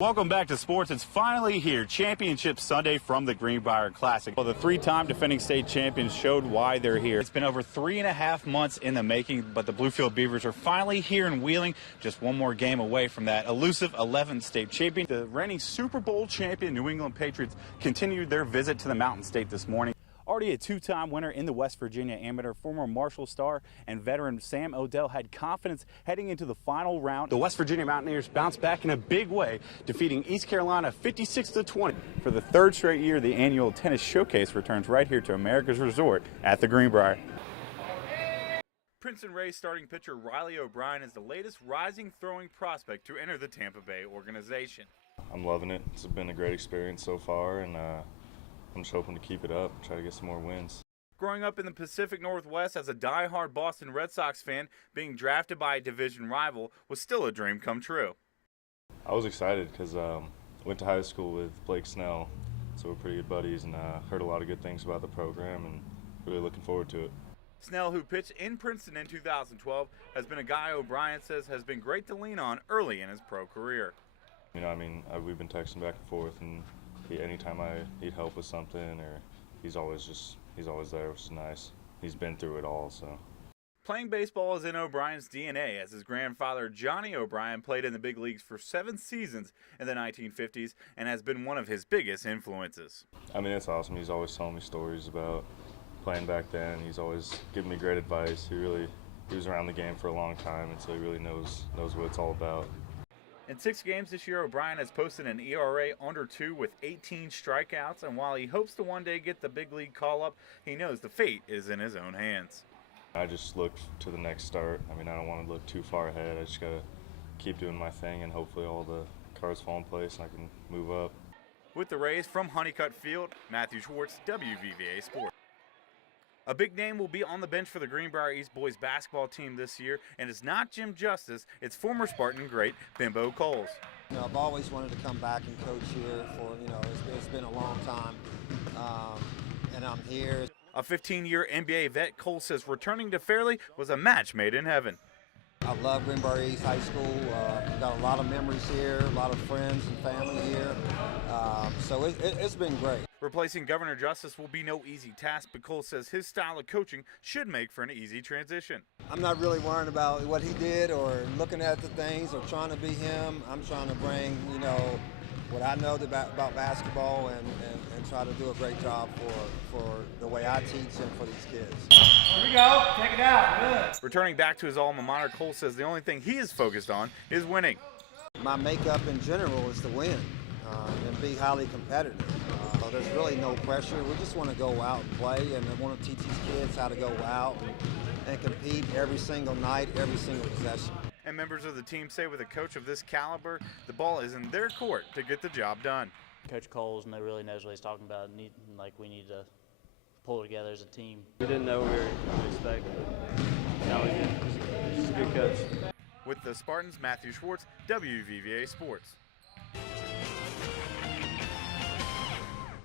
Welcome back to sports. It's finally here, Championship Sunday from the Greenbrier Classic. Well, the three-time defending state champions showed why they're here. It's been over 3.5 months in the making, but the Bluefield Beavers are finally here in Wheeling, just one more game away from that elusive 11th state champion. The reigning Super Bowl champion New England Patriots continued their visit to the Mountain State this morning. Already a two-time winner in the West Virginia Amateur, former Marshall star and veteran Sam Odell had confidence heading into the final round. The West Virginia Mountaineers bounced back in a big way, defeating East Carolina 56-20. For the third straight year, the annual tennis showcase returns right here to America's Resort at the Greenbrier. Princeton Rays starting pitcher Riley O'Brien is the latest rising throwing prospect to enter the Tampa Bay organization. I'm loving it. It's been a great experience so far, and I'm just hoping to keep it up, try to get some more wins. Growing up in the Pacific Northwest as a die-hard Boston Red Sox fan, being drafted by a division rival was still a dream come true. I was excited because I went to high school with Blake Snell, so we're pretty good buddies, and heard a lot of good things about the program and really looking forward to it. Snell, who pitched in Princeton in 2012, has been a guy O'Brien says has been great to lean on early in his pro career. You know, we've been texting back and forth, and anytime I need help with something, or he's always there, which is nice. He's been through it all, so. Playing baseball is in O'Brien's DNA, as his grandfather Johnny O'Brien played in the big leagues for 7 seasons in the 1950s and has been one of his biggest influences. It's awesome. He's always telling me stories about playing back then. He's always giving me great advice. He was around the game for a long time, and so he really knows what it's all about. In 6 games this year, O'Brien has posted an ERA under 2 with 18 strikeouts, and while he hopes to one day get the big league call-up, he knows the fate is in his own hands. I just look to the next start. I don't want to look too far ahead. I just got to keep doing my thing, and hopefully all the cards fall in place and I can move up. With the Rays from Honeycutt Field, Matthew Schwartz, WVVA Sports. A big name will be on the bench for the Greenbrier East boys basketball team this year, and it's not Jim Justice, it's former Spartan great Bimbo Coles. I've always wanted to come back and coach here for, it's been a long time, and I'm here. A 15-year NBA vet, Coles says returning to Fairleigh was a match made in heaven. I love Greenbrier East High School. I've got a lot of memories here, a lot of friends and family here, so it's been great. Replacing Governor Justice will be no easy task, but Cole says his style of coaching should make for an easy transition. I'm not really worrying about what he did or looking at the things or trying to be him. I'm trying to bring, what I know about basketball and try to do a great job for the way I teach and for these kids. Here we go. Take it out. Good. Returning back to his alma mater, Cole says the only thing he is focused on is winning. My makeup in general is to win and be highly competitive. There's really no pressure. We just want to go out and play, and I want to teach these kids how to go out and compete every single night, every single possession. And members of the team say with a coach of this caliber, the ball is in their court to get the job done. Coach Coles really knows what he's talking about. We need to pull together as a team. We didn't know what we were to expect, but now we did. It's a good coach. With the Spartans, Matthew Schwartz, WVVA Sports.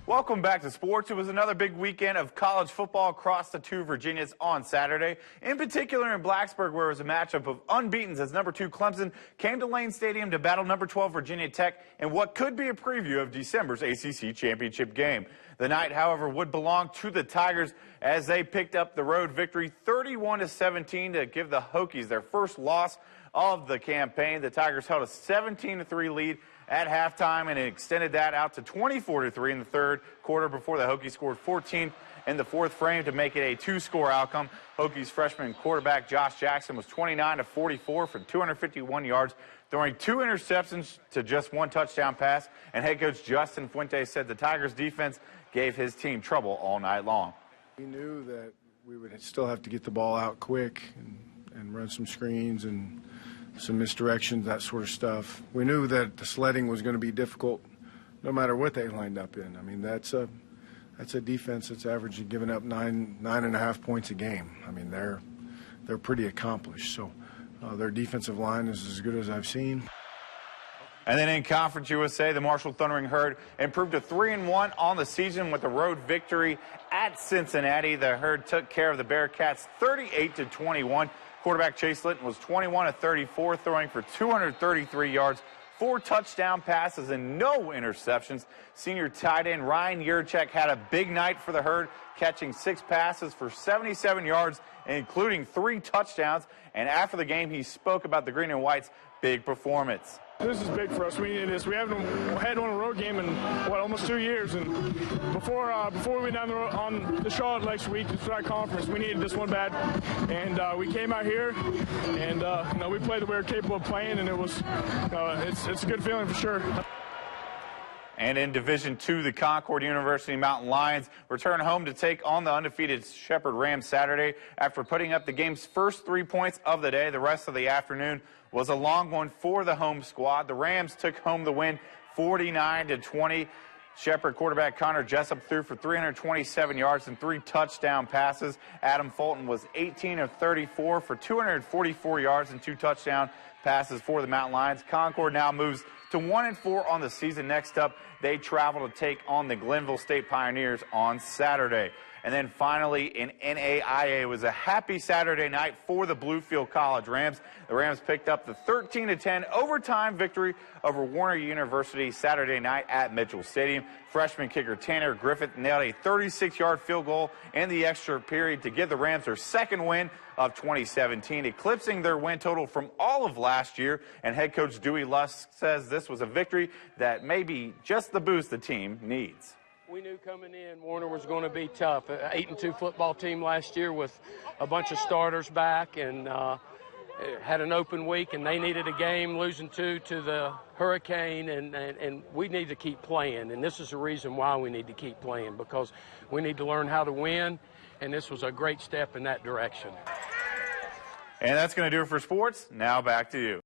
Welcome back to sports. It was another big weekend of college football across the 2 Virginias on Saturday. In particular in Blacksburg, where it was a matchup of unbeatens as number 2 Clemson came to Lane Stadium to battle number 12 Virginia Tech in what could be a preview of December's ACC championship game. The night, however, would belong to the Tigers as they picked up the road victory 31-17 to give the Hokies their first loss of the campaign. The Tigers held a 17-3 lead at halftime and extended that out to 24-3 in the third quarter before the Hokies scored 14 in the fourth frame to make it a 2-score outcome. Hokies freshman quarterback Josh Jackson was 29-44 for 251 yards, throwing 2 interceptions to just 1 touchdown pass, and head coach Justin Fuentes said the Tigers defense gave his team trouble all night long. We knew that we would still have to get the ball out quick and run some screens and some misdirections, that sort of stuff. We knew that the sledding was going to be difficult no matter what they lined up in. That's a defense that's averaging giving up 9.5 points a game. They're pretty accomplished. So their defensive line is as good as I've seen. And then in Conference USA, the Marshall Thundering Herd improved to 3-1 on the season with a road victory at Cincinnati. The Herd took care of the Bearcats 38-21. Quarterback Chase Litton was 21-34, throwing for 233 yards, 4 touchdown passes and no interceptions. Senior tight end Ryan Yurchek had a big night for the Herd, catching 6 passes for 77 yards, including 3 touchdowns. And after the game, he spoke about the Green and White's big performance. This is big for us. We needed this. We haven't had one road game in almost 2 years. And before we went down the road on the Charlotte next week for that conference, we needed this one bad. And we came out here, and we played the way we were capable of playing, and it was it's a good feeling for sure. And in Division II, the Concord University Mountain Lions return home to take on the undefeated Shepherd Rams Saturday. After putting up the game's first 3 points of the day, the rest of the afternoon was a long one for the home squad. The Rams took home the win 49-20. Shepherd quarterback Connor Jessup threw for 327 yards and 3 touchdown passes. Adam Fulton was 18 of 34 for 244 yards and 2 touchdown passes for the Mountain Lions. Concord now moves to 1-4 on the season. Next up, they travel to take on the Glenville State Pioneers on Saturday. And then finally, in NAIA, it was a happy Saturday night for the Bluefield College Rams. The Rams picked up the 13-10 overtime victory over Warner University Saturday night at Mitchell Stadium. Freshman kicker Tanner Griffith nailed a 36-yard field goal in the extra period to give the Rams their second win of 2017, eclipsing their win total from all of last year. And head coach Dewey Lusk says this was a victory that may be just the boost the team needs. We knew coming in Warner was going to be tough. 8-2 football team last year with a bunch of starters back, and had an open week, and they needed a game, losing 2 to the Hurricane, and we need to keep playing. And this is the reason why we need to keep playing, because we need to learn how to win, and this was a great step in that direction. And that's going to do it for sports. Now back to you.